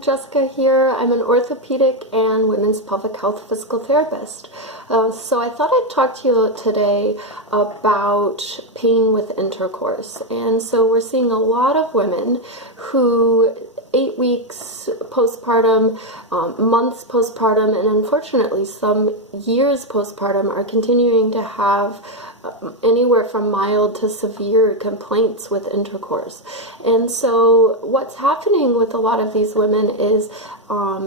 Jessica here. I'm an orthopedic and women's pelvic health physical therapist. So I thought I'd talk to you today about pain with intercourse. And so we're seeing a lot of women who 8 weeks postpartum, months postpartum, and unfortunately some years postpartum are continuing to have anywhere from mild to severe complaints with intercourse. And so what's happening with a lot of these women is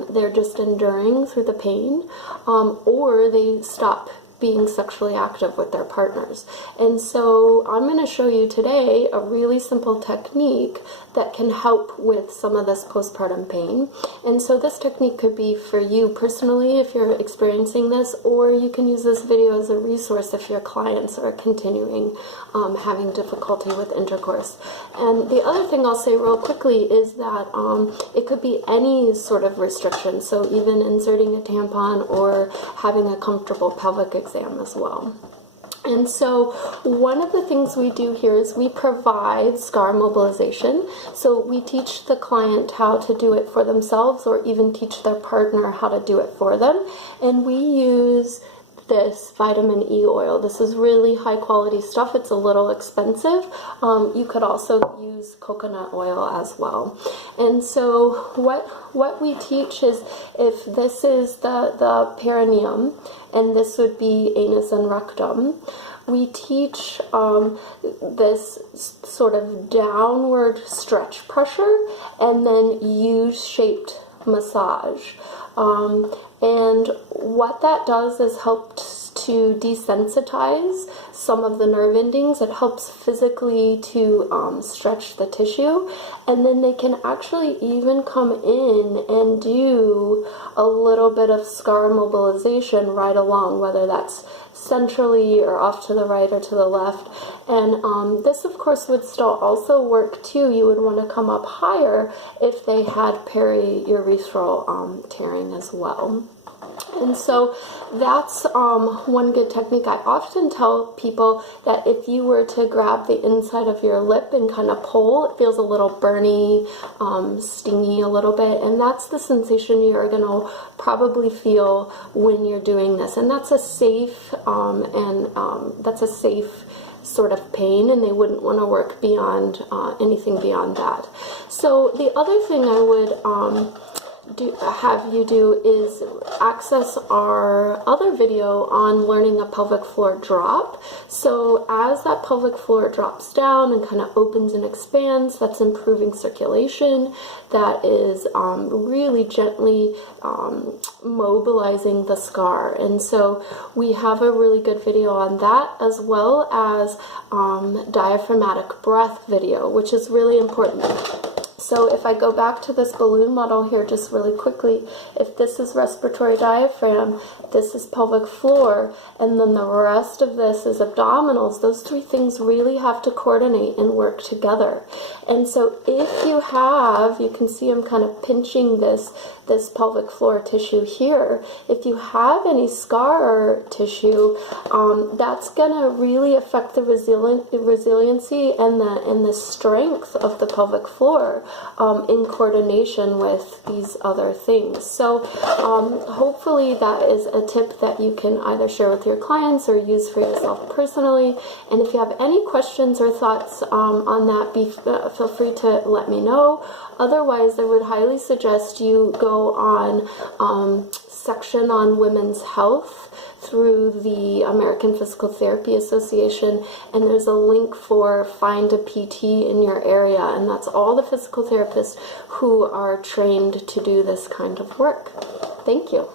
they're just enduring through the pain, or they stop being sexually active with their partners. And so I'm going to show you today a really simple technique that can help with some of this postpartum pain. And so this technique could be for you personally if you're experiencing this, or you can use this video as a resource if your clients are continuing having difficulty with intercourse. And the other thing I'll say real quickly is that it could be any sort of restriction, so even inserting a tampon or having a comfortable pelvic exam as well. And so one of the things we do here is we provide scar mobilization. So we teach the client how to do it for themselves, or even teach their partner how to do it for them. And we use this vitamin E oil. This is really high quality stuff. It's a little expensive. You could also use coconut oil as well. And so what we teach is, if this is the perineum and this would be anus and rectum, we teach this sort of downward stretch pressure and then U-shaped massage. And what that does is helps to desensitize some of the nerve endings. It helps physically to stretch the tissue, and then they can actually even come in and do a little bit of scar mobilization right along, whether that's centrally or off to the right or to the left. And this of course would still also work too. You would want to come up higher if they had periurethral tearing as well. And so that's one good technique. I often tell people that if you were to grab the inside of your lip and kind of pull, it feels a little burny, stingy a little bit, and that's the sensation you're going to probably feel when you're doing this. And that's a safe that's a safe sort of pain, and they wouldn't want to work beyond anything beyond that. So the other thing I would have you do is access our other video on learning a pelvic floor drop. So as that pelvic floor drops down and kind of opens and expands, that's improving circulation. That is really gently mobilizing the scar. And so we have a really good video on that, as well as diaphragmatic breath video, which is really important. So if I go back to this balloon model here just really quickly, if this is respiratory diaphragm, this is pelvic floor, and then the rest of this is abdominals, those three things really have to coordinate and work together. And so if you have, you can see I'm kind of pinching this pelvic floor tissue here. If you have any scar tissue, that's going to really affect the resiliency and the strength of the pelvic floor in coordination with these other things. So hopefully that is a tip that you can either share with your clients or use for yourself personally. And if you have any questions or thoughts on that, feel free to let me know. Otherwise, I would highly suggest you go on section on women's health through the American Physical Therapy Association, and there's a link for Find a PT in your area, and that's all the physical therapists who are trained to do this kind of work. Thank you.